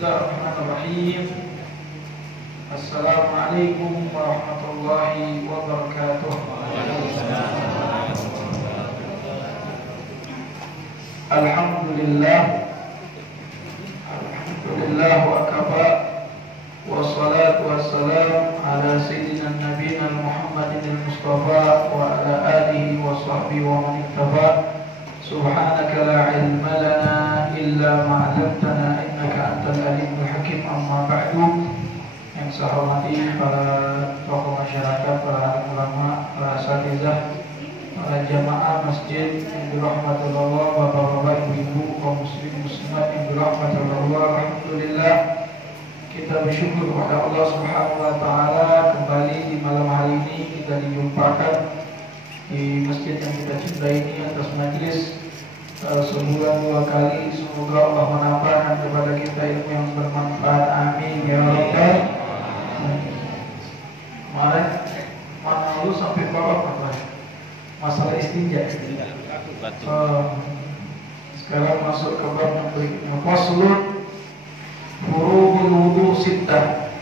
Bismillahirrahmanirrahim. Assalamualaikum warahmatullahi wabarakatuh. Alhamdulillah wa kafa. Wassalatu wassalamu ala sayyidina nabiyina Muhammadin al-Mustafa wa ala alihi wa sahbihi wa man ittaba. Subhanaka la ilma lana illa ma 'allamtana innaka antal alimul hakim. Amma ba'du. Yang saya hormati para tokoh masyarakat, para ulama, para asatizah, para jamaah masjid yang dirahmati Allah, bapak-bapak, ibu-ibu, kaum muslim muslimat yang dirahmati Allah. Alhamdulillah, kita bersyukur kepada Allah Subhanahu wa taala kembali di malam hari ini kita dijumpakan di masjid yang kita cintai ini atas majlis sebulan 2 kali. Semoga Allah menambahkan kepada kita ilmu yang bermanfaat. Amin ya rabbal. Kemarin mana lu sampai bawah apa? Masalah istinja. Sekarang masuk ke bab yang berikutnya. Faslun furudul wudu sittah.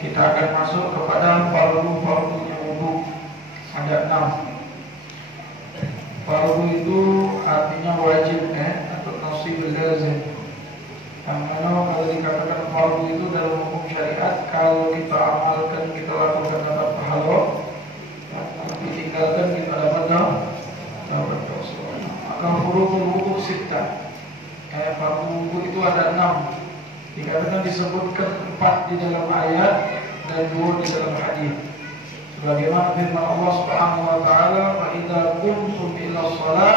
Kita akan masuk kepada fardu-fardunya wudu. Ada 6. Fardu itu artinya wajib atau nasibul lazim. Yang mana kalau dikatakan fardu itu dalam hukum syariat, kalau kita amalkan, kita lakukan dapat pahala, kalau ditinggalkan kita dapat dosa. Maka furudul wudu sittah. Fardu wudu itu ada 6. Dikatakan disebutkan 4 di dalam ayat dan 2 di dalam hadis. Sebagaimana firman Allah Subhanahu wa taala, "Fa idza qumtum ila shalah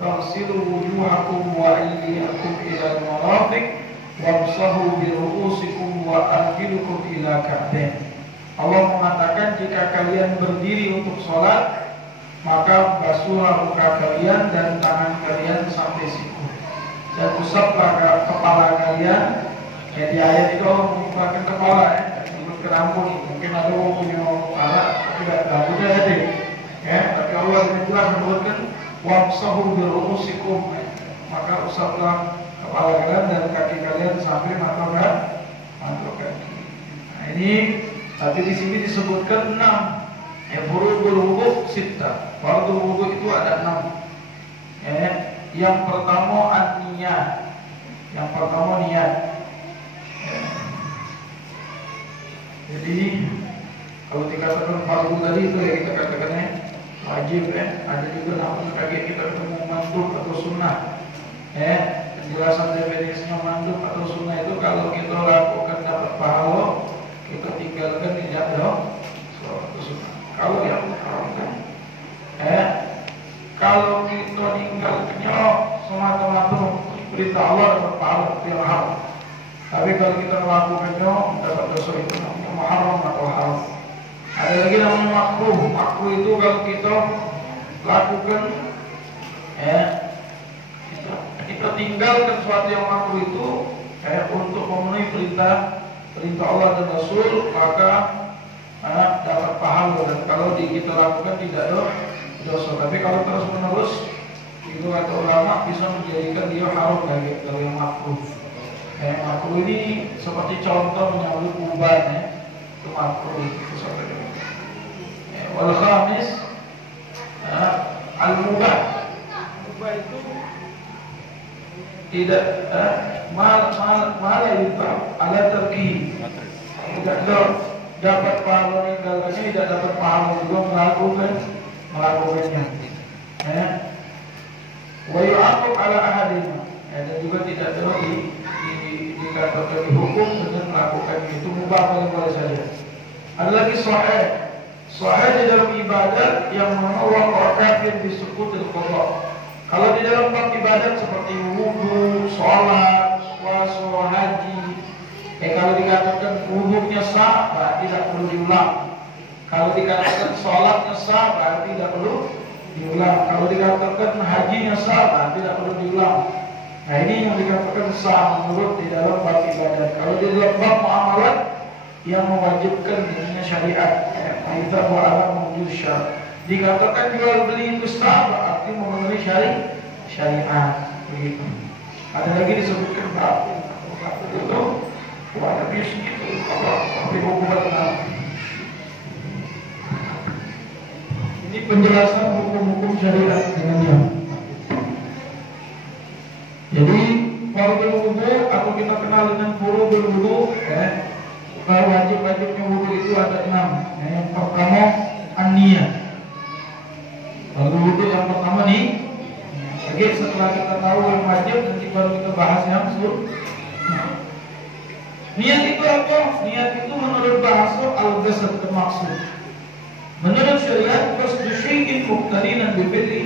faghsilu wujuhakum wa aydiyakum ila al-marafiq wamsahu bi ru'usikum wa arjulukum ila ka'bayn." Allah mengatakan jika kalian berdiri untuk salat, maka basuhlah muka kalian dan tangan kalian sampai siku, dan usaplah kepala kalian. Di ayat itu Allah menggunakan kepala, ke rambut. Mungkin ada orang punya kepala tidak rambutnya ada, tapi Allah dengan jelas menyebutkan wamsahu bi ru'usikum, maka usaplah kepala kalian dan kaki kalian sampai mata kaki. Nah, ini tapi di sini disebutkan 6. Furudul wudu sittah. Fardu wudu itu ada 6. Yang pertama an-niyat. Yang pertama niat. Jadi kalau dikatakan fardu tadi itu ya kita katakannya wajib Ada juga namun kaget kita ketemu mandub atau sunnah. Penjelasan definisinya mandub atau sunnah itu kalau kita lakukan dapat pahala, kita tinggalkan tidak ada suatu sunnah. Kalau yang haramkan, kalau kita tinggalkannya semata-mata perintah Allah dapat pahala yang haram. Tapi kalau kita melakukannya dapat dosa, itu namanya muharram atau haram. Ada lagi namanya makruh. Makruh itu kalau kita lakukan, kita tinggalkan sesuatu yang makruh itu untuk memenuhi perintah Allah dan Rasul, maka dapat pahala. Dan kalau kita lakukan tidak ada dosa. Tapi kalau terus menerus, itu kata ulama bisa menjadikan dia haram lagi kalau yang makruh. Makruh ini seperti contoh menyambut uban, itu makruh itu seperti itu. Wal khamis al-mubah. Mubah itu tidak malah itu ala terki. Tidak dapat pahala meninggalkannya, tidak dapat pahala juga melakukannya. Wa yu'aqab ala ahadina. Dan juga tidak ada dikatakan dihukum dengan melakukan itu, mubah boleh saja. Ada lagi sahih di dalam ibadat yang menolak orang kafir disebut qada. Kalau di dalam bab ibadat seperti wudu, sholat, puasa, haji, kalau dikatakan wudunya sah, berarti tidak perlu diulang. Kalau dikatakan sholatnya sah, berarti tidak perlu diulang. Kalau dikatakan hajinya sah, berarti tidak perlu diulang. Nah, ini yang dikatakan sah menurut di dalam bab ibadat. Kalau di dalam bab muamalat yang mewajibkan dirinya syariat, kita buat menuju syariat. Dikatakan jual beli itu sah, berarti memenuhi syariat begitu. Ada lagi disebutkan bab itu Ada biasa itu apa buku berenang. Ini penjelasan hukum-hukum syariat dengannya. Jadi fardhu wudu atau kita kenal dengan furudul wudu, wajib-wajibnya wudu itu ada 6. Yang pertama an-niyah. Fardhu wudu yang pertama nih. Oke, setelah kita tahu yang wajib, nanti baru kita bahas yang sunnah. Niat itu apa? Niat itu menurut bahasa al-qasd maksud. Menurut syariat qasdu syai'in muqtarinan bi fi'li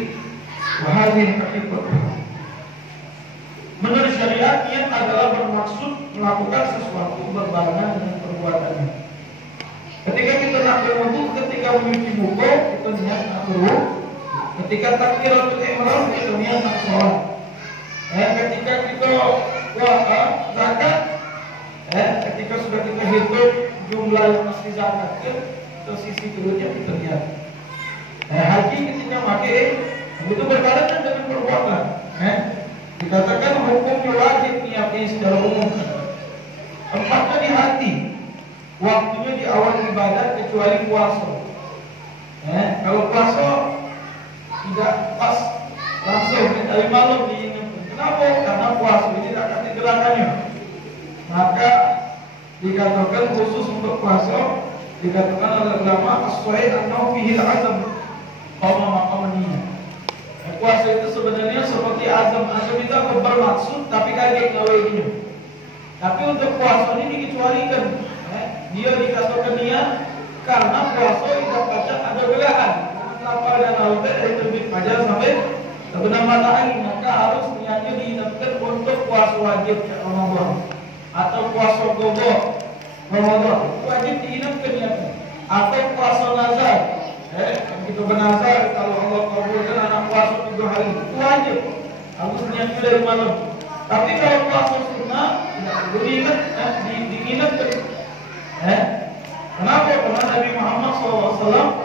wa hadhihi haqiqatuh. Menurut syariat niat adalah bermaksud melakukan sesuatu berbarengan dengan perbuatannya. Ketika kita nak berwudu, ketika mencuci muka, kita niat nak berwudu. Ketika takbiratul ihram, kita niat nak sholat. Ketika kita zakat, ketika sudah kita hitung jumlah yang mesti zakat, ke sisi kedua kita niat. Haji ketika pakai itu berbarengan dengan perbuatan. Dikatakan hukumnya wajib niatnya secara umum. Tempatnya di hati, waktunya di awal ibadah kecuali puasa. Kalau puasa tidak pas langsung dari malam diingatkan. Kenapa? Karena puasa ini tidak akan digerakannya. Maka dikatakan khusus untuk puasa, dikatakan oleh ulama as-sahih annahu fihi al-azam qawma maqamaniyah. Puasa itu sebenarnya seperti azam itu bermaksud tapi kaget ngawainya. Tapi untuk puasa ini dikecualikan. Dia dikatakan niat karena puasa tidak baca ada belahan. Kapal dan laut dari terbit fajar sampai terbenam matahari, maka harus niatnya diingatkan untuk puasa wajib Ramadan atau puasa qadha Ramadan. Wajib diingatkan niatnya. Atau puasa nazar. Kita bernazar kalau Allah kabulkan anak puasa 3 hari itu wajib. Harus niatnya dari malam. Tapi kalau puasa sunnah tidak perlu diingatkan. Kenapa? Karena Nabi Muhammad SAW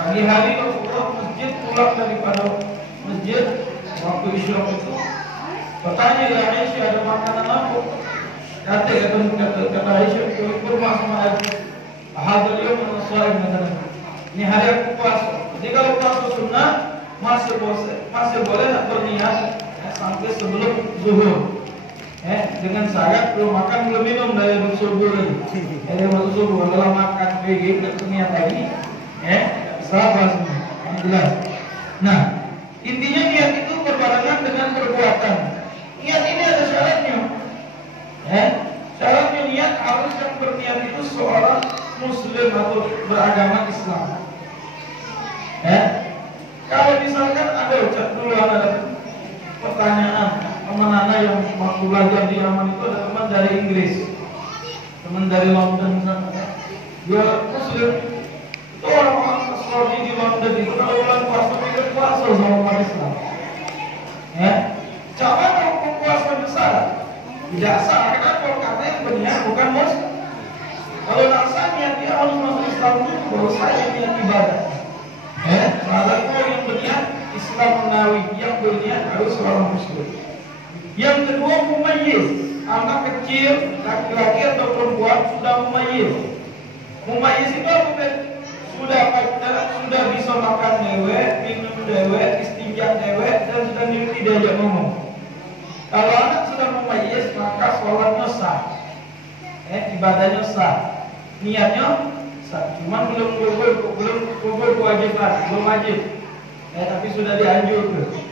pagi hari Rasulullah masjid pulang daripada masjid waktu isyraq itu bertanya ke Aisyah ada makanan apa? Kata Aisyah itu kurma sama air. Hadal yawm an-shaim makanan. Ini hari aku puasa. Jadi kalau puasa sunnah masih boleh nak berniat sampai sebelum zuhur. Dengan syarat belum makan belum minum dari subuh lagi. Dari waktu subuh kalau makan pagi dan niat lagi, salah ini jelas. Nah, intinya niat itu berbarengan dengan perbuatan. Niat ini ada syaratnya. Syaratnya niat harus yang berniat itu seorang muslim atau beragama Islam. Kalau misalkan ada dulu ada pertanyaan teman anak yang waktu belajar di Yaman itu ada teman dari Inggris, teman dari London misalnya. Dia muslim. Itu orang-orang Saudi di London itu kalau bulan puasa tidak puasa sama umat Islam. Jangan hukum puasa besar. Tidak sah. Kenapa? Karena yang berniat bukan muslim. Kalau nak sah niat dia harus masuk Islam dulu baru sah niat ibadah. Maka yang berniat Islam menawi yang berniat harus seorang muslim. Yang kedua mumayyiz, anak kecil laki-laki atau perempuan sudah mumayyiz. Mumayyiz itu apa? Sudah bisa makan dewek, minum dewek, istinja dewek, dan sudah ngerti diajak ngomong. Kalau anak sudah mumayyiz maka sholatnya sah, ibadahnya sah, niatnya sah. Cuma belum gugur kewajiban, belum wajib. Tapi sudah dianjurkan.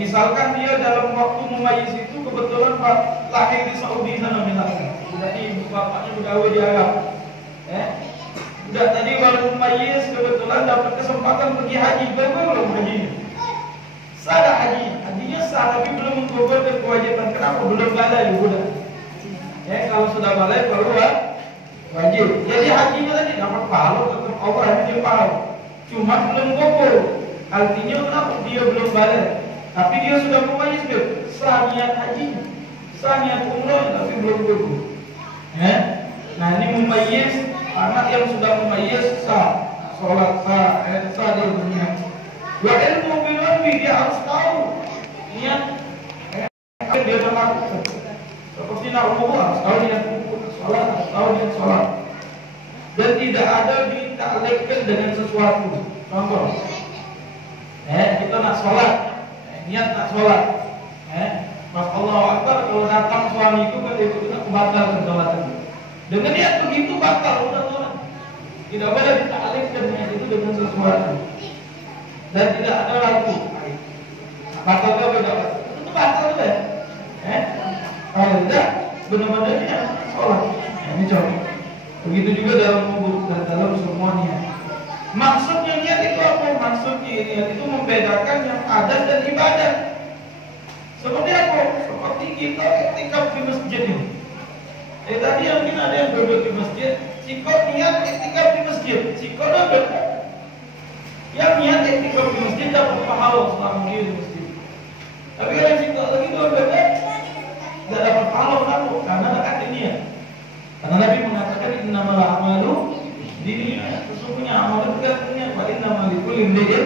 Misalkan dia dalam waktu mumayyiz itu kebetulan lahir di Saudi sana misalkan, jadi bapaknya bergawe di Arab. Udah tadi baru mumayyiz kebetulan dapat kesempatan pergi haji, belum hajinya. Sah hajinya sah tapi belum menggugurkan kewajiban. Kenapa? Belum balai udah. Kalau sudah balai baru wajib. Jadi hajinya tadi dapat pahala, tetap Allah dia pahala. Cuma belum gugur. Artinya kenapa? Dia belum balai. Tapi dia sudah mumayyiz, sah niat hajinya, sah niat umrah tapi belum gugur. Nah ini mumayyiz, anak yang sudah mumayyiz sah, sholat sah, sah dia berniat. Wa ilmu bilwabi dia harus tahu niat dia melakukan. Seperti nak wudu harus tahu niat wudu, sholat harus tahu niat sholat. Dan tidak ada ditaklekkan dengan sesuatu. Contoh, kita nak sholat, niat nak sholat, Mas Allahu Akbar, kalau datang suami itu kan itu kita batalkan sholat itu. Dengan niat begitu batal udah sholat. Tidak boleh ditaklekkan niat itu dengan sesuatu. Dan tidak ada ragu. Batal atau beda? Itu batal ya. Kalau tidak, benar-benar niat sholat. Ini contoh. Begitu juga dalam wudu dan dalam semua niat. Maksudnya niat itu apa? Maksudnya niat itu membedakan yang adat dan ibadah. Seperti apa? Seperti kita ketika di masjid ini. Tadi yang mungkin ada yang duduk di masjid, sikap niat ketika di masjid, sikap duduk. Yang niat ketika di masjid dapat pahala selama dia di masjid. Tapi kalau yang sikap lagi duduk, tidak dapat pahala karena tidak ada niat. Karena Nabi mengatakan innamal a'malu binniyat. Sesungguhnya amal itu kan niat, wa innamal likulli imri'in.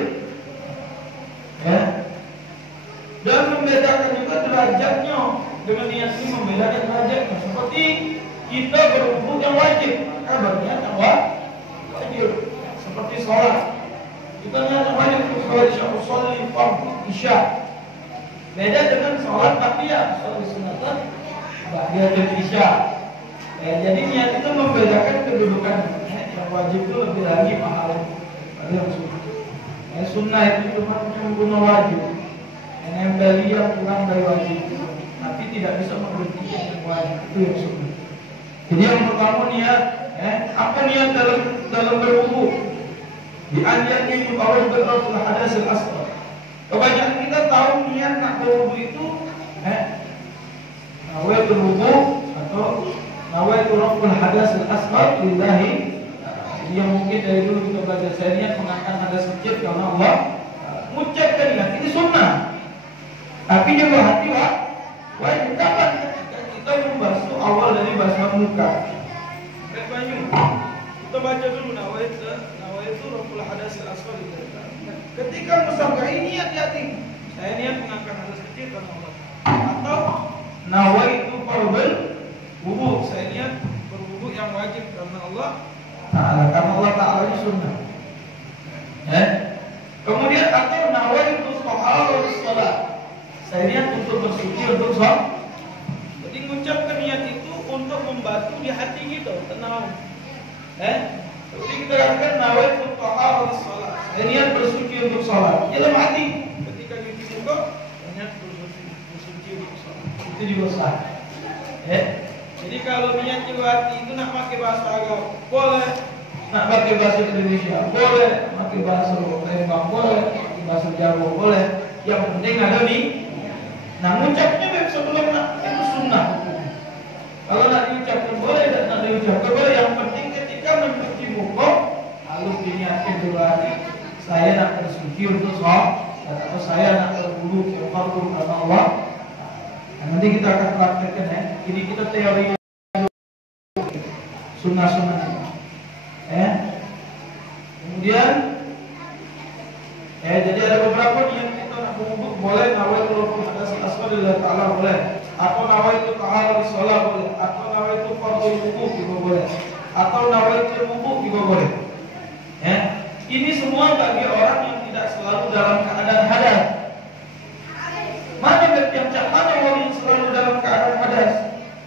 Dan membedakan juga derajatnya. Dengan niat ini membedakan derajatnya. Seperti kita berwudu yang wajib, maka berniat yang wajib. Seperti sholat, kita niat yang wajib untuk sholat isya, sholat fardhu isya. Beda dengan sholat ba'diyah, sholat sunatan ba'diyah dan isya. Jadi niat itu membedakan kedudukan. Yang wajib itu lebih lagi pahala dari yang sunnah. Sunnah itu cuma guna wajib. Yang nembeli yang kurang dari wajib, tapi tidak bisa memberhentikan yang wajib. Itu yang sunnah. Jadi yang pertama niat. Apa niat dalam berwudu? Di anjani mutawal berraful hadasil asghar. Kebanyakan kita tahu niat nak berwudu itu nawaitul wudu atau nawaitul raful hadasil asghar lillahi. Yang mungkin dari dulu kita belajar, saya niat mengangkat hadas kecil karena Allah. Mengucapkan niat ini sunnah. Tapi dia berhati wajib kapan? Kita membasuh awal dari basuhan muka. Kita baca dulu nawaitu raful hadasil asghar. Ketika musabbahi niat di hati, saya niat mengangkat hadas kecil karena Allah. Atau nawaitu fardhul wudu, saya niat berwudu yang wajib karena Allah Ta'ala, karena Allah Ta'ala ini sunnah. Kemudian atau nawaitu taharus shalah, saya niat untuk bersuci untuk sholat. Jadi mengucapkan niat itu untuk membantu di hati kita tenang. Seperti kita katakan nawaitu taharus shalah, saya niat bersuci untuk sholat. Dalam hati ketika cuci muka, saya niat bersuci untuk sholat. Itu juga sah. Jadi kalau niat di hati itu nak pakai bahasa Arab boleh, nak pakai bahasa Indonesia boleh, pakai bahasa Lembang boleh, pakai bahasa Jawa boleh. Yang penting ada nih. Nah, mengucapnya sebelum nak itu sunnah. Kalau nak diucapkan boleh dan nak diucapkan boleh. Yang penting ketika mencuci muka, lalu diniatkan di hati, saya nak bersuci untuk sholat, atau saya nak berwudu yang fardu karena Allah. Nah, nanti kita akan praktekkan Ini kita teori sunnah-sunnah. Kemudian jadi ada beberapa niat kita nak berwudu boleh, nawaitul hadasil asghar lillahi ta'ala boleh, atau nawaitu taharus shalah boleh, atau nawaitu fardhu wudu juga boleh, atau nawaitu wudu juga boleh. Ini semua bagi orang yang tidak selalu dalam keadaan hadas. Mana orang yang selalu dalam keadaan hadas?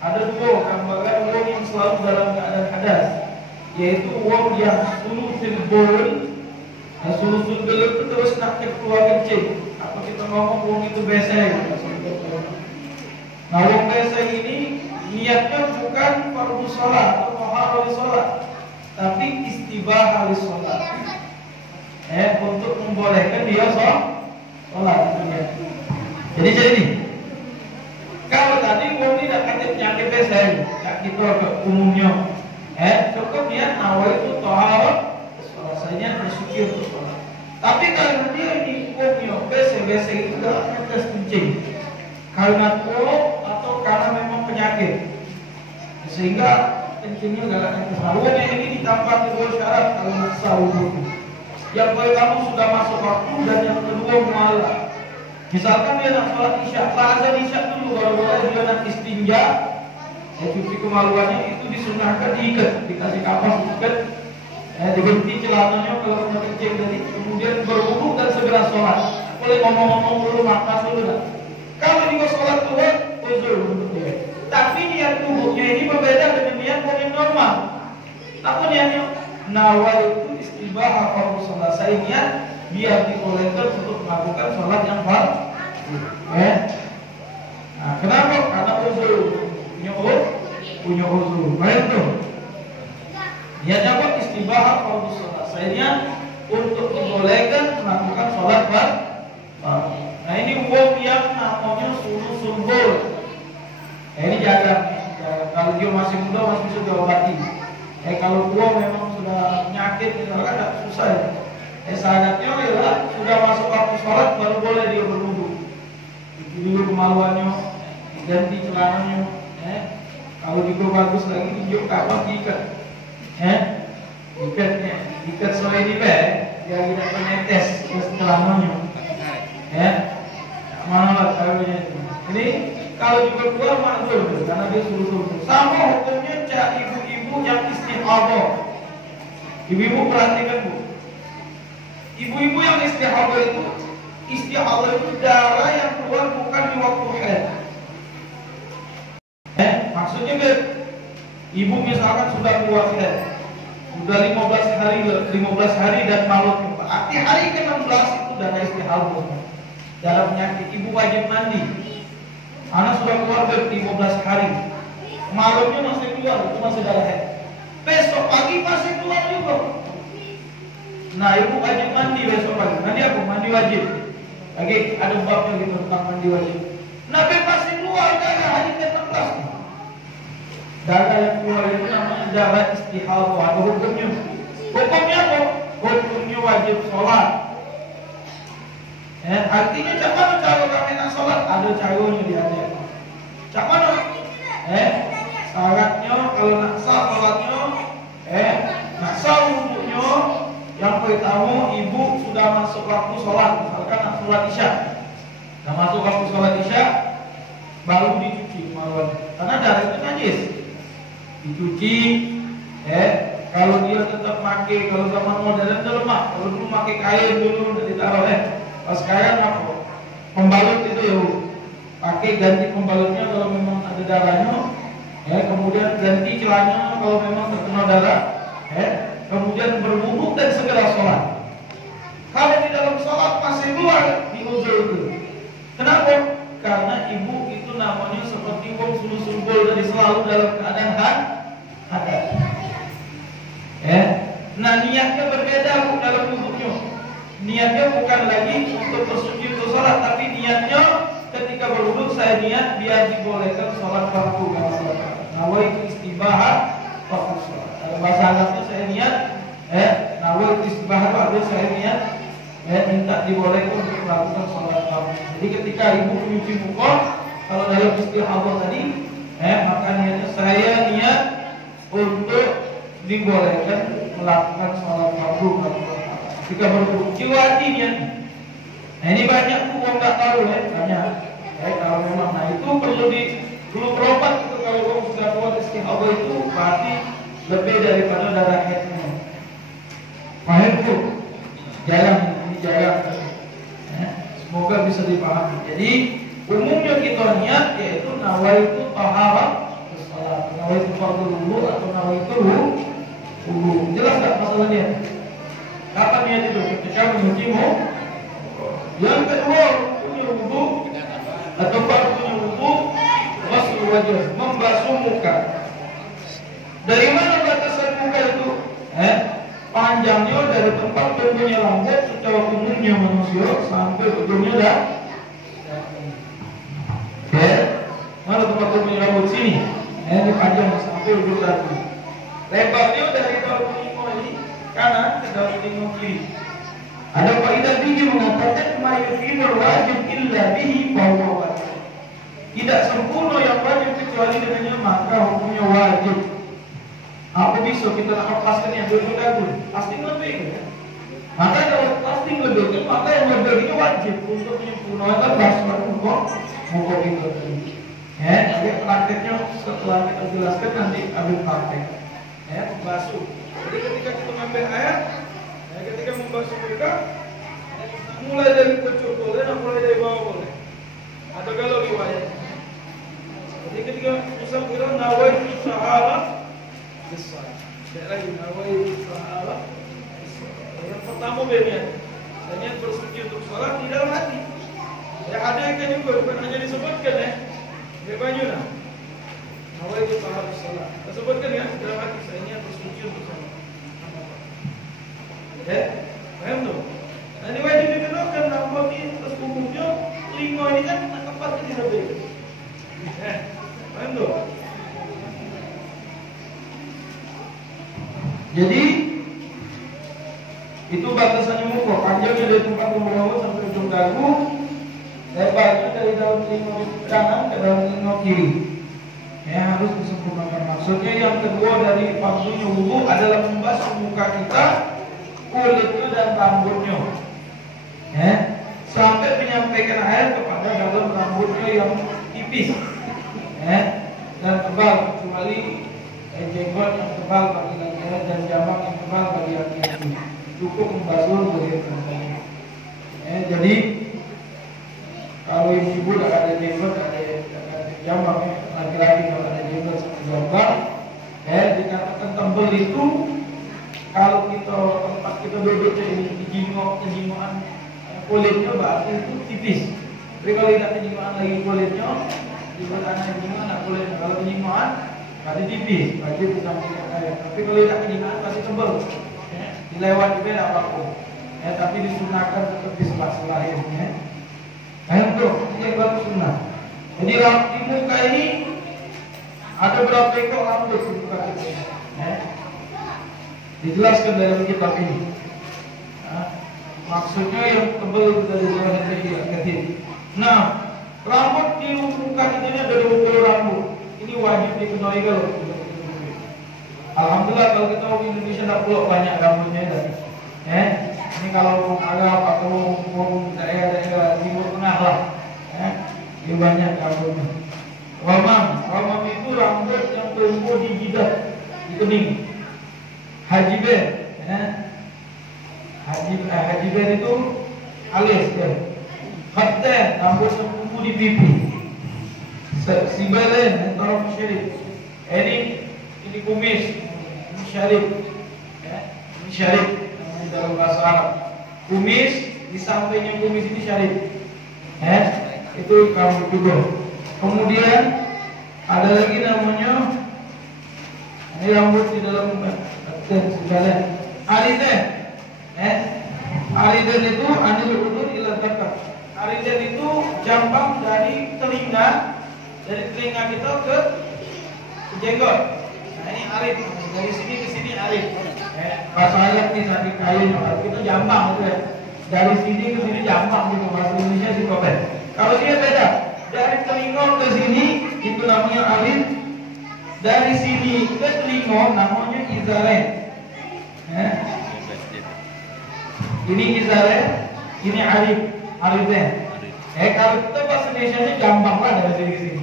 Ada dua gambaran orang yang selalu dalam keadaan hadas, yaitu orang yang sulusul baul. Sulusul baul itu terus nak keluar kencing. Apa kita ngomong orang itu besek. Nah, orang besek ini niatnya bukan fardu sholat atau taharus sholat, tapi istibahah sholat. Untuk membolehkan dia sholat. Jadi ini. Kalau tadi orang tidak kata penyakit besek, kita umumnya, cukup niat nawaitu taharus sholat, saya bersuci untuk sholat. Tapi kalau dia ini umumnya besek itu dalam netes kencing, karena kolok atau karena memang penyakit, sehingga kencingnya galak netes. Awalnya ini ditambah kedua syarat kalau maksa wudu. Yang pertama sudah masuk waktu, dan yang kedua malam. Misalkan dia nak sholat isya, azan isya dulu baru boleh dia nak istinja, cuci kemaluannya itu disunahkan diikat, dikasih kapas diikat, diganti celananya kalau sudah kencing tadi, kemudian berwudu dan segera sholat. Boleh ngomong-ngomong dulu, makan dulu kan. Kalau juga sholat keluar, uzur untuk dia. Tapi niat wudhunya ini berbeda dengan niat yang normal. Apa niatnya? Nawaitu istibahah kalau selesai niat biar dibolehkan untuk melakukan sholat yang fardu. Nah, kenapa? Karena uzur, punya uzur. Baik tuh. Niatnya apa? Istibahah kalau selesai niat untuk dibolehkan melakukan sholat fardu. Nah ini wong yang namanya sumbul. Ini jaga. Kalau dia masih muda masih bisa diobati. Kalau tua memang sudah penyakit misalkan tidak susah ya. Syaratnya adalah sudah masuk waktu sholat baru boleh dia berwudu. Cuci dulu kemaluannya, ganti celananya. Kalau juga bagus lagi tunjuk kapas diikat. Ikat soalnya di bed, dia tidak penetes ke celananya. Mana caranya itu? Ini kalau juga keluar makzur karena dia suruh. Sama hukumnya ibu-ibu yang istihadah. Ibu-ibu perhatikan bu. Ibu-ibu yang istihadah itu darah yang keluar bukan di waktu haid. Maksudnya ibu misalkan sudah keluar haid, sudah 15 hari dan malam. Arti hari ke-16 itu darah istihadah. Dalam penyakit ibu wajib mandi. Anak sudah keluar 15 hari, malamnya masih keluar, itu masih darah haid. Besok pagi masih keluar juga. Nah ibu wajib mandi besok pagi. Mandi apa? Mandi wajib. Lagi ada babnya gitu tentang mandi wajib. Nah masih keluar darah hari ke-16. Darah yang keluar itu namanya darah istihadah. Ada hukumnya. Hukumnya apa? Hukumnya wajib sholat. Artinya cak mana cara kami nak sholat? Ada caranya di atas. Cak mana? Syaratnya kalau nak sah sholatnya, nak sah wudhunya, yang pertama ibu sudah masuk waktu sholat, misalkan nak sholat isya, dah masuk waktu sholat isya, baru dicuci kemaluan. Karena darah itu najis, dicuci. Kalau dia tetap pakai, kalau zaman modern itu lemak, kalau dulu pakai kain dulu ditaruh Pas sekarang apa? Pembalut itu ya, pakai ganti pembalutnya kalau memang ada darahnya, kemudian ganti celananya kalau memang terkena darah, kemudian berwudu dan segera sholat. Kalau di dalam sholat masih keluar di uzur itu, kenapa? Karena ibu itu namanya seperti wong sumbul dari selalu dalam keadaan hadas. Nah niatnya berbeda bu dalam wudhunya. Niatnya bukan lagi untuk bersuci untuk sholat, tapi niatnya ketika berwudu saya niat biar dibolehkan sholat fardu. Nawaitu istibahah waktu sholat. Dalam bahasa Arabnya saya niat, nawaitu istibahah waktu saya niat, minta dibolehkan untuk melakukan sholat fardu. Jadi ketika ibu menyuci muka, kalau dalam istihadah tadi, maka niatnya saya niat untuk dibolehkan melakukan sholat fardu. Jika berwudu jiwatinya. Nah ini banyak tuh orang tak tahu banyak. Kalau memang itu perlu berobat itu kalau orang sudah keluar istihadah itu berarti lebih daripada darah haidnya. Paham tuh? Ini jarang. Semoga bisa dipahami. Jadi umumnya kita niat yaitu nawaitu taharah salat, nawaitu fardhu wudu atau nawaitu wudu. Jelas tak masalahnya? Kapan niat itu? Ketika menyuci muka. Yang kedua, punya wudu atau baru punya wudu, ghusl wajah, membasuh muka. Dari mana batasan muka itu? Panjangnya dari tempat tumbuhnya rambut secara umumnya manusia sampai ujungnya dah. Mana tempat tumbuhnya rambut sini? Ini panjang sampai ujung kaki. Lebarnya dari daun telinga ini kanan ke daun telinga kiri. Ada faedah tinggi mengatakan mayufidul wajib illa bihi bahwa wajib. Tidak sempurna yang wajib kecuali dengannya maka hukumnya wajib. Apa bisa kita nak lepaskan yang dulu pasti lebih kan? Maka kalau pasti lebih, maka yang lebih itu wajib untuk menyempurnakan basuhan muka kita. Ya, jadi prakteknya setelah kita jelaskan nanti ambil praktek. Ya, membasuh. Jadi ketika kita mengambil air, ya, ketika membasuh mereka, mulai dari pucuk boleh, mulai dari bawah boleh. Atau kalau riwayat. Jadi ketika misal kita nawai sahala besar. Tidak lagi nawai sahala. Yang pertama berniat. Niat bersuci untuk sholat di dalam hati. Ya ada yang juga bukan hanya disebutkan ya. Ya banyak lah. Nawai sahala sholat. Disebutkan ya dalam hati saya niat bersuci untuk sholat. Ya, paham tuh? Nah ini wajib dikenalkan nama ini terus umumnya lima ini kan keempat ini lebih. Paham tuh? Jadi itu batasannya muka, panjangnya dari tempat membawa sampai ujung dagu, lebarnya dari daun telinga kanan ke daun telinga kiri. Ya harus disempurnakan. Maksudnya yang kedua dari waktunya wudu adalah membasuh muka kita, kulitnya dan rambutnya. Ya, sampai menyampaikan air kepada dalam rambutnya yang tipis, ya, dan tebal, kecuali jenggot yang tebal bagi laki-laki dan jamak yang tebal bagi laki-laki. Cukup membasuh bagian rambutnya. Ya, jadi kalau ibu tidak ada jenggot, ada jamak, ya, laki-laki kalau ada jenggot sama jamak, ya dikatakan tebal itu kalau kita tempat kita duduk di jinggoan kulitnya berarti itu tipis. Tapi kalau tidak jinggoan lagi kulitnya, jinggoan anak jinggoan kulitnya kalau jinggoan berarti tipis, berarti disampaikan air. Tapi kalau tidak jinggoan berarti tebal. Ya, dilewat juga tidak apa-apa. Ya, tapi disunahkan tetap di sebelah ya. Nah itu yang baru sunnah. Jadi di muka ini ada berapa ekor rambut di muka kita? Ya. Dijelaskan dalam kitab ini. Nah, maksudnya yang tebal itu dari bawah hati. Nah, rambut di muka kita ini ada 20 rambut. Ini wajib diketahui kalau. Alhamdulillah kalau kita di Indonesia tidak perlu banyak rambutnya dah. Ini kalau Arab atau daerah-daerah Timur Tengah lah. Ini banyak rambutnya. Ramam itu rambut yang tumbuh di jidat, di kening. Hajiben, ya. Hajiben itu alis ya. Khatten, rambut yang tumbuh di pipi. Sibalen, antara syarif. Ini kumis, ini syarif. Ya, ini syarif dalam bahasa Arab. Kumis di sampingnya kumis ini syarif. Ya, itu rambut juga. Kemudian ada lagi namanya ini rambut di dalam sekalian. Ariden, ariden itu anil udur ila zakar. Ariden itu jambang dari telinga kita ke jenggot. Nah ini arid, dari sini ke sini arid. Bahasa Arab nih tadi kayu, itu jambang gitu ya. Dari sini ke sini jambang gitu, bahasa Indonesia sih kopet. Kalau dia beda, dari telinga ke sini itu namanya arid. Dari sini ke telinga namanya izaren. Ini izaren, ini ariden. Kalau kita bahasa Indonesia jambang lah dari sini ke sini.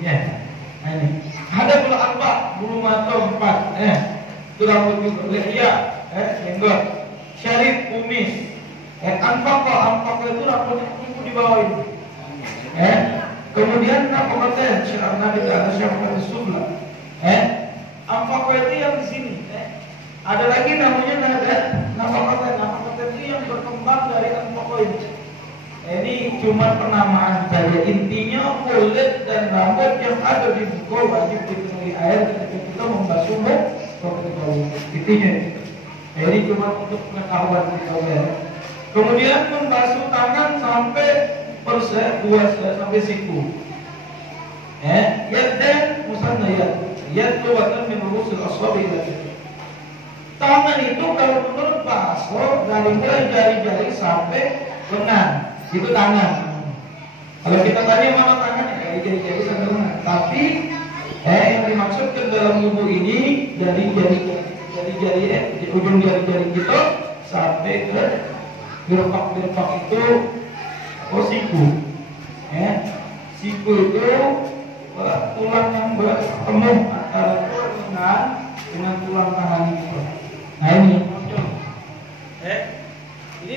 Nah ini. Ada bulu alba, bulu mata 4. Itu rambut juga. Lehia, jenggot. Syarif, kumis. Anfaq itu rambut yang tumbuh di bawah ini. Kemudian nafakoten, syarat Nabi ada syarat subla. Anfaq itu yang di sini. Ada lagi namanya nafakoten itu yang berkembang dari anfaq ini. Ini cuma penamaan saja. Intinya kulit dan rambut yang ada di muka wajib dipenuhi air ketika kita membasuh muka. Intinya. Ini cuma untuk pengetahuan kita. Kemudian membasuh tangan sampai sampai siku. Yadan musanna yad luwatan min rusul ashabi ila. Tangan itu kalau menurut bahasa dari mulai jari-jari sampai lengan. Itu tangan. Kalau kita tanya mana tangan, ya jari-jari sampai lengan. Tapi yang dimaksudkan dalam wudu ini dari jari-jari ujung jari-jari kita sampai ke gerpak-gerpak itu siku. Siku itu tulang yang bertemu antara tulang lengan dengan tulang tangan itu. Nah ini. Ini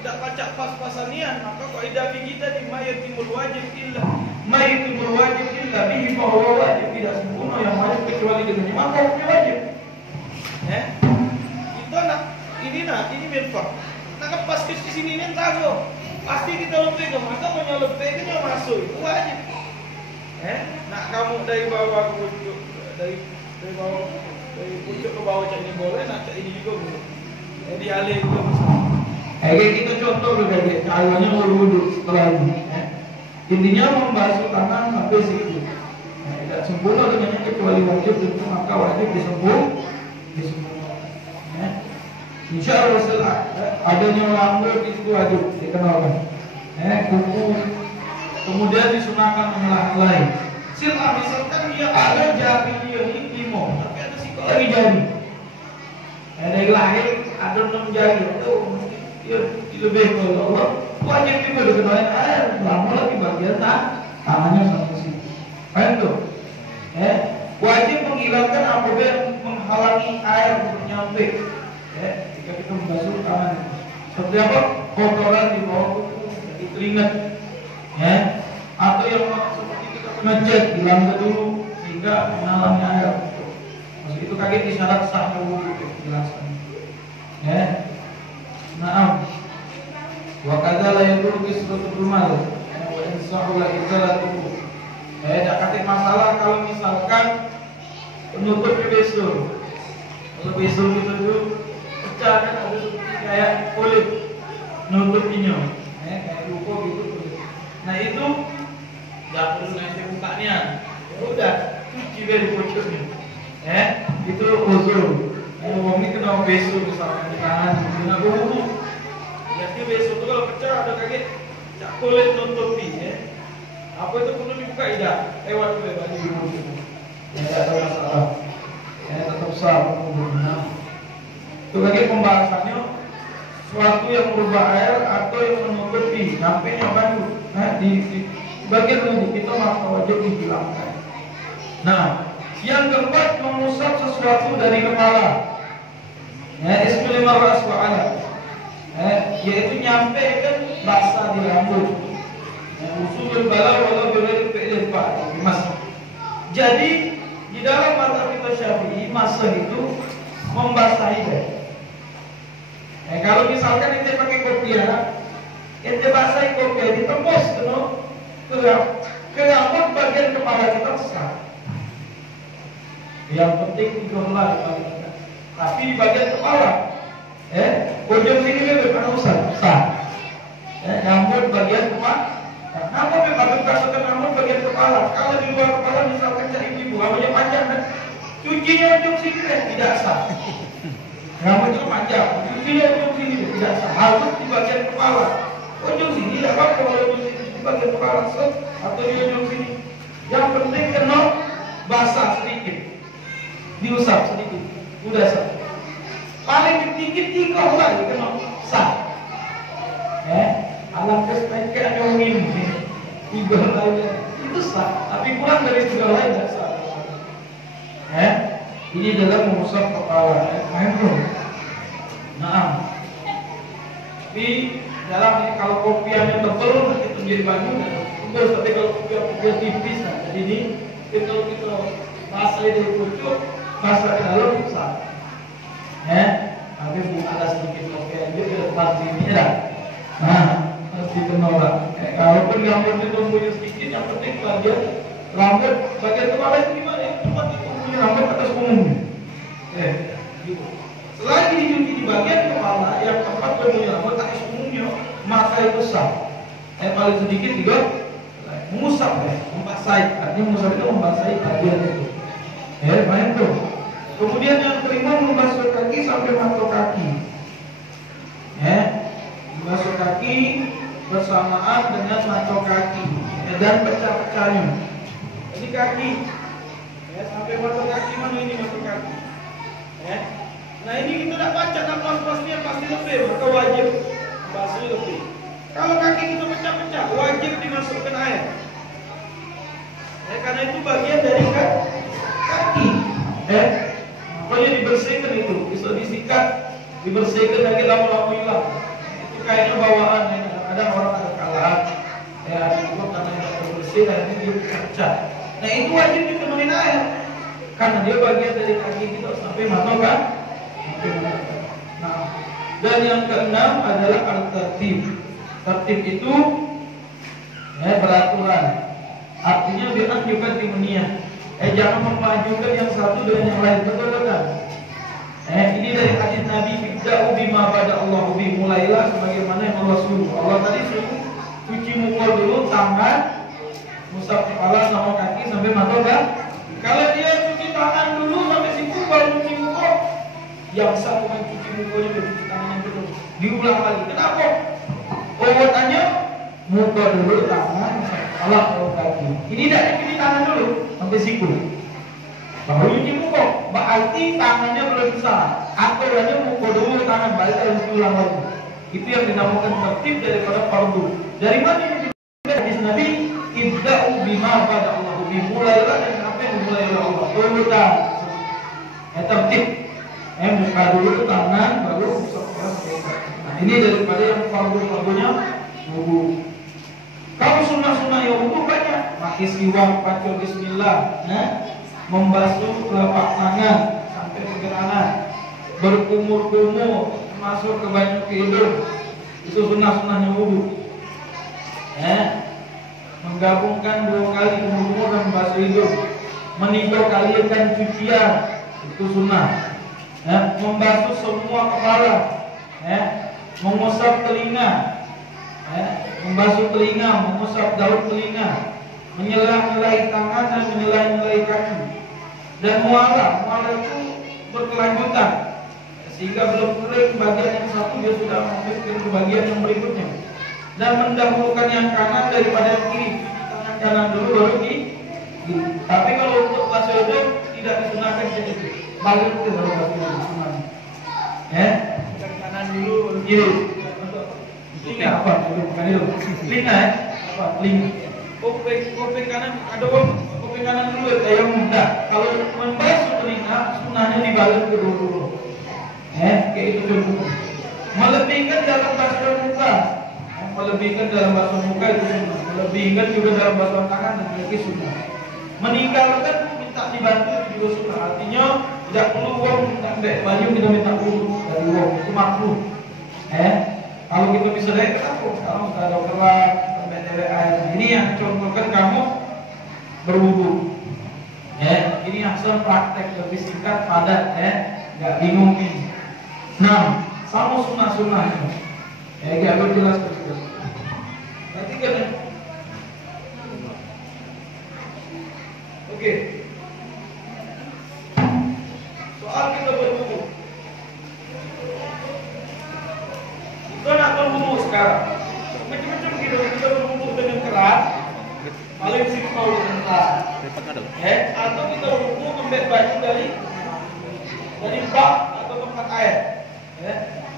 tak baca pas-pasanian, maka kaidah kita di mayatimul wajib illa bihi bahwa wajib tidak sempurna yang wajib kecuali dengannya, maka hukumnya wajib. Itu ini bentuk. Nah pas ke sini ini tahu pasti kita lebih maka menyelebihkannya masuk itu wajib. Nak kamu dari bawah ke pucuk, dari pucuk ke bawah cak ini boleh, nak cak ini juga boleh. Jadi alih juga bisa. Kayak kita contoh berbagai caranya berwudu setelah ini. Intinya membasuh tangan sampai siku. Tidak sempurna dengannya kecuali wajib tentu maka wajib disempurnakan. Insya Allah adanya rambut itu wajib dikenalkan. Kuku kemudian disunahkan mengelak-helai. Sila misalkan dia ada jari dia ini limo, tapi ada sikap lagi jari. Dari lahir ada 6 jari itu dia lebih kalau Allah wajib juga dikenalkan air. Lama lagi bagian tangannya sampai sini. Paham tuh? Wajib menghilangkan apabila yang menghalangi air untuk nyampe. Jika kita membasuh tangan, seperti apa? Kotoran di bawah kuku, di telinga, atau yang seperti kita ngecek dilanggar dulu sehingga menghalangi air. Maksud itu kaget di syarat sahnya wudu dijelaskan. Naam. Wa kadzala yadurru kisratul mal wa insahu la izalatuhu. Tidak kata masalah kalau misalkan penutup besur. Kalau besur itu dulu pecah kan ada seperti kayak kulit nutupinya, kayak ruko gitu. Nah itu tidak perlu nanti bukanya. Ya udah cuci dari pucuknya. Itu uzur. Wong ini kena besur misalkan di tangan, kena wudu. Jadi besur itu kalau pecah ada kaget cak kulit nutupi. Apa itu perlu dibuka tidak? Lewat oleh baju wudu. Tidak ada masalah. Tetap sah wudunya. Itu lagi pembahasannya suatu yang merubah air atau yang menutupi sampainya baju. Di bagian wudu kita maka wajib dihilangkan. Nah, yang keempat mengusap sesuatu dari kepala. Ismul ras wa ala. Yaitu nyampe kan basah di rambut. Usul bala wala birai fi'il fa'il. Jadi di dalam mazhab kita Syafi'i masa itu membasahi deh. Kalau misalkan ente pakai kopiah, ente basahi kopiah ditembus ke rambut bagian kepala kita sah. Yang penting dikelola di tapi di bagian kepala, ujung sini lebih panusan sah. Rambut bagian kepala. Namun memang berdasarkan rambut bagian kepala. Kalau di luar kepala misalkan cari ibu, rambutnya panjang kan, cucinya ujung sini tidak sah. Rambutnya panjang, cucinya ujung sini tidak sah. Harus di bagian kepala. Ujung sini tidak apa-apa kalau ujung sini di bagian kepala atau di ujung sini. Yang penting kena basah sedikit, diusap sedikit, udah sah. Paling tinggi 3 lagi kena sah. Alam kesempatan ada orang ini 3 lagi itu sah, tapi kurang dari 3 lagi tidak sah. Ini dalam mengusap kepala. Nah, tapi dalam ini kalau kopiahnya tebal itu menjadi baju tebal, tapi kalau kopiah tipis, jadi ini kalau kita basah dari pucuk, basah ke dalam sah. Tapi ada sedikit kopiah juga di depan sini dah. Nah, harus dikenal. Kalaupun rambut itu punya sedikit, yang penting bagian rambut bagian kepala itu gimana? Tempat itu punya rambut atas umumnya. Gitu. Selagi dicuci di bagian kepala yang tempat punya rambut atas umumnya, maka itu sah. Paling sedikit juga mengusap, membasahi. Artinya mengusap itu membasahi bagian itu. Banyak tuh. Kemudian yang kelima membasuh kaki sampai mata kaki. Membasuh kaki bersamaan dengan mata kaki dan pecah-pecahnya. Ini kaki. Sampai mata kaki, mana ini mata kaki? Nah ini kita nak baca nafas-nafasnya pasti lebih, maka wajib basuh lebih. Kalau kaki kita pecah-pecah, wajib dimasukkan air. Karena itu bagian dari kaki. Pokoknya dibersihkan itu, bisa disikat, dibersihkan lagi lama-lama hilang. Itu kayaknya bawaan. Kadang orang ada kalah, itu karena yang bersih dan ini dia pecah. Nah itu wajib dipenuhi air, karena dia bagian dari kaki kita sampai mata kan. Nah, dan yang keenam adalah al-tertib. Tertib itu peraturan. Artinya dianjurkan timuniyah. Jangan memajukan yang satu dengan yang lain, betul kan? Ini dari hadis Nabi, "Ibda'u bima bada Allahu bi." Mulailah sebagaimana yang Allah suruh. Allah tadi suruh cuci muka dulu, tangan, musaf kepala sama kaki sampai mata kan? Kalau dia cuci tangan dulu sampai siku baru cuci muka, yang satu kan cuci mukanya dan cuci tangannya dulu. Diulang lagi. Kenapa? Urutannya muka dulu, tangan, kepala, sama kaki. Ini tidak cuci tangan dulu sampai siku, baru cuci muka. Berarti tangannya belum sah. Aturannya muka dulu, tangan balik harus diulang lagi. Itu yang dinamakan tertib daripada fardu. Dari mana ini? Hadis Nabi, "Ibda'u bima bada Allahu bi." Mulailah dengan apa yang dimulai oleh Allah. Urutan. Tertib. Muka dulu, tangan, baru musaf kepala. Nah, ini daripada yang fardu-fardunya wudu. Kalau sunnah-sunnah yang wudu banyak. Pakai siwak, baca bismillah, membasuh telapak tangan sampai ke kanan, berkumur-kumur masuk ke banyu ke hidung, itu sunnah-sunnahnya wudu. Menggabungkan 2 kali kumur-kumur dan membasuh hidung, meninjau kalikan cucian, itu sunnah. Membasuh semua kepala, mengusap telinga, membasuh telinga, mengusap daun telinga, menyela-nyelai tangan dan menyela-nyelai kaki, dan mualah itu berkelanjutan sehingga belum kering bagian yang satu dia sudah masuk ke bagian yang berikutnya, dan mendahulukan yang kanan daripada yang kiri. Tangan kanan dulu baru kiri. Tapi kalau untuk basuh hidung tidak disunahkan seperti itu, balik itu baru basuh hidung. Kanan dulu baru kiri. Ini apa? Bukan itu. Telinga apa? Telinga. Kuping kanan ada kuping kanan dulu yang mudah. Kalau membasuh telinga sunahnya dibalik ke dulu. Kayak itu dulu. Melebihkan dalam basuh muka. Melebihkan dalam basuh muka itu sunnah. Melebihkan juga dalam basuh tangan dan kaki sunnah. Meninggalkan minta dibantu juga sunnah. Artinya tidak perlu uang minta baju kita minta dulu dari uang itu makruh. Kalau kita bisa lihat kenapa? Kalau sudah ada kerak, air. Ini yang contohkan kamu berwudu. Ini asal praktek lebih singkat, padat, nggak bingung ini. Nah, sama sunnah-sunnahnya. Agak jelas juga. Nanti kan? Oke. Soal kita berwudu. Kita nak berwudu sekarang. Macam-macam kita berwudu dengan keras, paling simpel dengan keras. Atau kita berwudu ambil baju dari bak atau tempat air.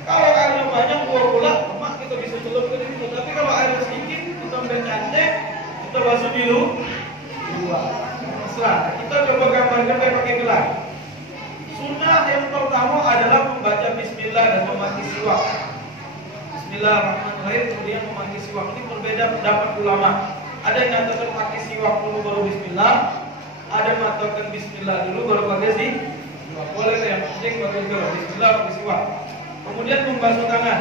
Kalau airnya banyak bola, emak kita bisa celupkan itu. Tapi kalau air sedikit, kita ambil cantik, kita basuh dulu. Terserah. Kita coba gambarkan pakai gelas. Sunnah yang pertama adalah membaca Bismillah dan memakai siwak. Bismillahirrahmanirrahim, kemudian memakai siwak. Ini berbeda pendapat ulama. Ada yang mengatakan pakai siwak dulu baru Bismillah, ada yang mengatakan Bismillah dulu baru pakai siwak. Boleh yang penting pakai Bismillah pakai siwak. Kemudian membasuh tangan.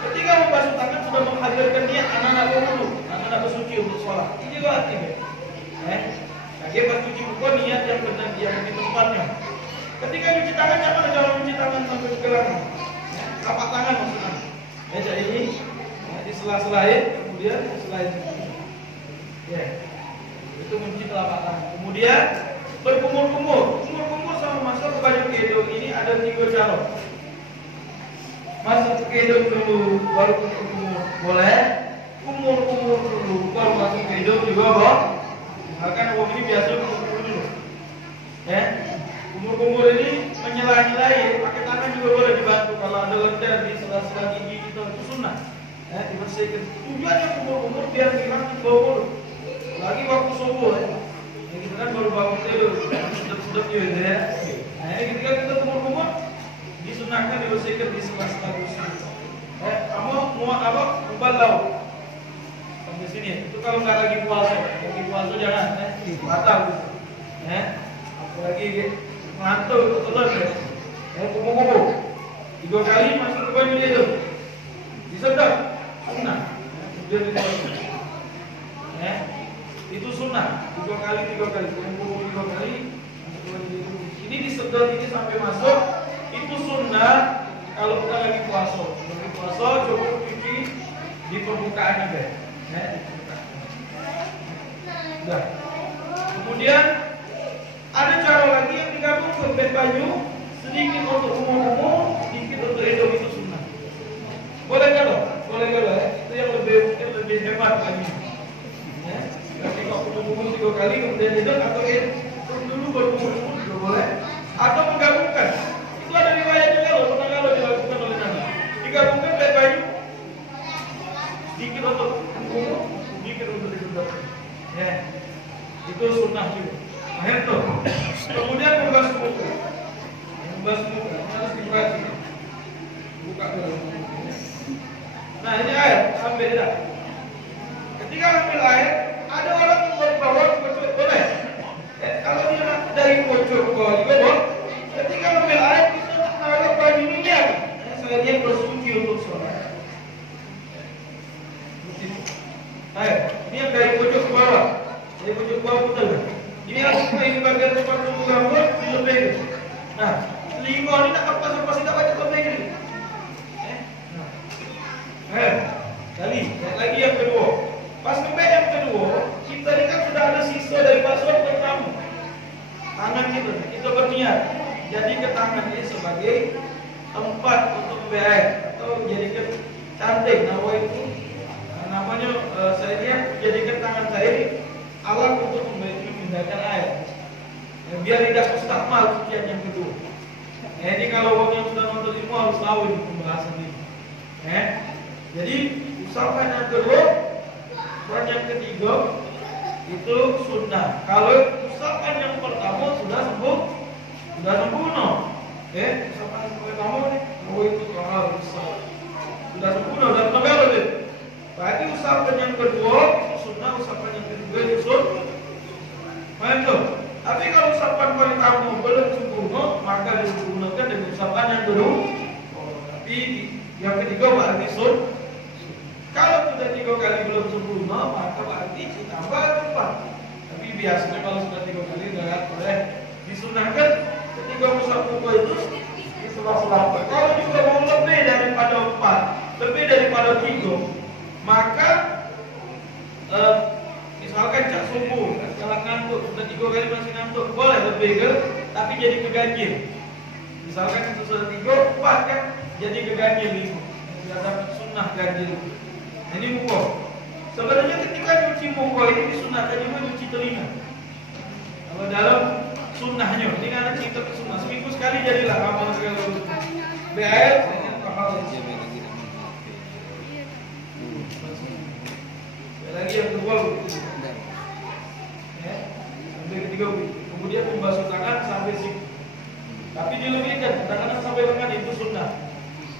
Ketika membasuh tangan sudah menghadirkan niat anak-anak berwudu, anak-anak bersuci untuk sholat. Ini juga artinya. Lagi bercuci muka niat yang benar yang di tempatnya. Ketika cuci tangan jangan cuci tangan sampai ke belakang. Telapak tangan maksudnya. Jadi ini di sela-selain, kemudian selain itu mencuci telapak tangan. Kemudian berkumur-kumur sama masuk ke baju hidung ini ada 3 cara. Masuk ke hidung dulu, baru kumur. Boleh. Kumur-kumur dulu, baru masuk ke hidung juga boleh. Bahkan ini biasa kumur dulu. Kumur-kumur ini menyela-nyelai, pakai tangan juga boleh dibantu. Kalau ada lendir di sela-sela gigi kita itu sunnah. Dibersihkan. Tujuannya kumur-kumur biar hilang bau mulut. Lagi waktu subuh ya. Kita kan baru bangun tidur, sedap-sedap gitu ya. Nah, ketika kita kumur-kumur, disunahkan dibersihkan di sela-sela kursi. Kamu mau apa? Balau. Sampai sini. Itu kalau nggak lagi puasa jangan, batal gitu. Apalagi ngantuk itu telur ya. Kumur-kumur. 3 kali masuk ke baju dia itu. Disedap. Sunnah. Itu sunnah. 3 kali. Kumur-kumur 3 kali. Ini disedot ini sampai masuk. Itu sunnah kalau kita lagi puasa. Lagi puasa cukup cuci di permukaan aja. Nah. Kemudian ada cara lagi yang digabung ke baju, sedikit untuk umum, sedikit untuk edom, itu sunnah. Boleh kalau ya. Itu yang lebih hebat lagi. Tapi kalau umum 3 kali kemudian edom atau edom dulu baru umum juga boleh. Atau menggabungkan. Itu ada riwayat juga loh, pernah dilakukan oleh Nabi. Digabungkan baju, sedikit untuk umum, sedikit untuk edom. Itu sunnah juga. Itu. Kemudian membasuh muka. Harus diperhatikan. Buka dulu. Nah, ini air, ambil dah. Ketika ambil air, ada orang yang bawa kocok, boleh. Kalau dia dari kocok ke bawah juga boleh. Ketika ambil air, kita taruh baju minyak. Saya lihat bersuci untuk sholat. Air, ini yang dari kocok ke bawah. Dari kocok ke bawah betul. Ini yang bagian tempat tunggu rambut dilebih. Nah, selingkuh ini nak lepas tidak baca lebih ini. Kali lagi yang kedua. Pas sampai yang kedua, kita ini kan sudah ada sisa dari password pertama. Tangan kita berniat jadikan tangan ini sebagai tempat untuk BR atau jadikan cantik. Namanya saya lihat jadikan tangan saya ini alat untuk memindahkan air. Biar tidak mustakmal ujian yang kedua. Jadi kalau orang yang sudah nonton ilmu harus tahu ini pembahasan ini. Jadi usapan yang kedua, usapan yang ketiga itu sunnah. Kalau usapan yang pertama sudah sempurna. Usapan yang pertama nih, itu harus sudah sempurna dan tegal itu. Berarti usapan yang kedua itu sunnah, usapan yang ketiga itu sunnah. Mantap. Tapi kalau usapan pertama belum sempurna, maka disempurnakan dengan usapan yang kedua. Tapi yang ketiga berarti sunnah. Kalau sudah 3 kali belum sempurna, maka berarti ditambah 4. Tapi biasanya kalau sudah 3 kali tidak boleh disunahkan ketika usap muka itu di sela-sela. Kalau juga mau lebih daripada 4, lebih daripada 3, maka misalkan cak subuh, kalau ngantuk sudah 3 kali masih ngantuk, boleh lebih ke, tapi jadi keganjil. Misalkan itu sudah 3, 4 kan, jadi keganjil 5. Tidak dapat sunnah ganjil. Ini muka. Sebenarnya ketika cuci muka ini disunahkan juga cuci telinga. Kalau dalam sunnahnya, ini kan cerita ke sunnah. Seminggu sekali jadilah amal sekali. BR, lagi yang kedua, sampai ketiga, kemudian membasuh tangan sampai sini. Tapi dilebihkan, tangan sampai lengan itu sunnah.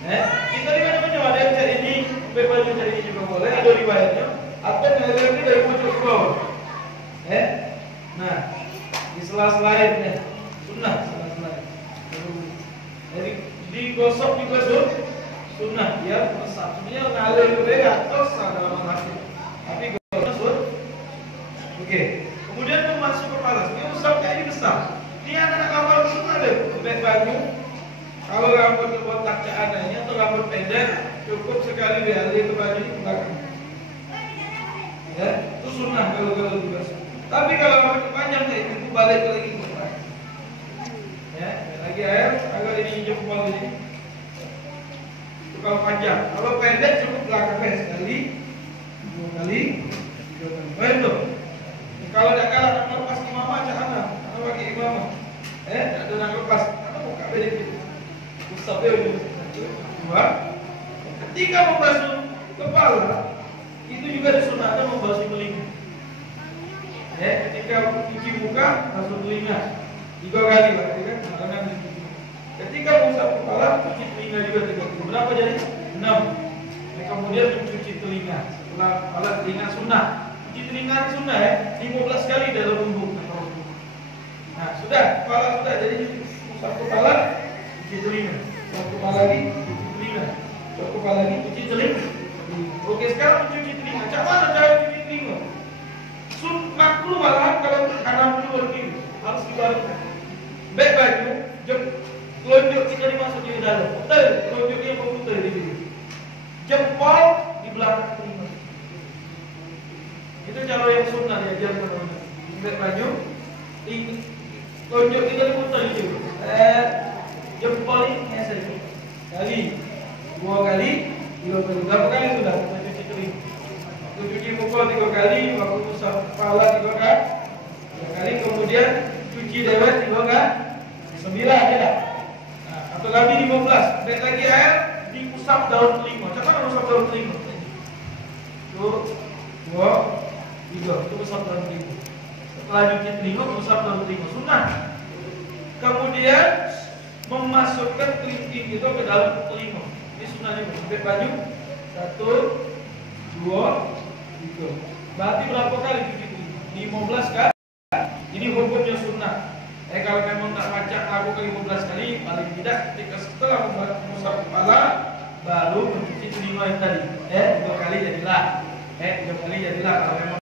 Kita lihat ada yang cari ini, baju cari ini juga boleh, ada riwayatnya. Atau mengalir dari pojok ke bawah. Nah, di sela-selain sunnah, sela-selain. Jadi digosok juga sunnah, ya, mesap. Sebenarnya ngalir ke atas dalam hati. Tapi gosok. Oke. Kemudian masuk kepala. Ini usapnya ini besar. Ini anak-anak kapal sunnah deh, baju. Kalau rambut botak seadanya atau rambut pendek, cukup sekali dialih ke baju ke belakang. Itu sunnah kalau dibasuh. Tapi kalau rambut panjang kayak itu balik lagi ke belakang. Lagi air, agak ini hijau kepala ini. Itu kalau panjang. Kalau pendek cukup belakangnya sekali, 2 kali, 3 kali. Baik. Kalau tidak kalah nak lepas imamah jangan, karena bagi imamah. Ada nak lepas, karena buka beda gitu. Sampai ketika membasuh kepala itu juga disunahkan membasuh telinga. Ketika cuci muka, basuh telinga 3 kali, berarti kan? Ketika mengusap kepala, cuci telinga juga 3 kali. Berapa jadi? 6. Kemudian mencuci telinga. Setelah kepala, telinga sunnah. Cuci telinga sunnah 15 kali dalam wudhu. Nah, sudah, kepala sudah. Jadi mengusap kepala, cuci telinga. Usap kepala lagi, cuci telinga. Usap kepala lagi, cuci telinga. Oke, sekarang mencuci telinga. Macam mana cara cuci telinga? Makruh malahan kalau kanan keluar kiri harus dibalikkan. Baik baju, telunjuk kita dimasukin di dalam. Betul, telunjuknya berputar di sini. Jempol di belakang telinga. Itu cara yang sunnah diajarkan oleh Nabi. Baik baju, telunjuk kita diputar di sini. Jempol ini geser kali, 2 kali, 3 kali. Berapa kali sudah kita cuci telinga? Cuci muka 3 kali, waktu usap kepala 3 kali, kemudian cuci dewet 3 kali, 9 ya. Nah, atau lagi 15, naik lagi air, diusap daun telinga. Macam mana usap daun telinga? 1, 2, 3, itu usap daun telinga. Setelah cuci telinga, usap daun telinga, sunnah. Kemudian memasukkan kelingking itu ke dalam telinga. Ini sunnahnya. Sampai baju 1, 2, 3. Berarti berapa kali cuci telinga? 15 kan? Ini hukumnya sunnah. Kalau memang tak baca aku ke 15 kali, paling tidak ketika setelah mengusap kepala baru mencuci telinga yang tadi. 2 kali jadilah. 3 kali jadilah kalau memang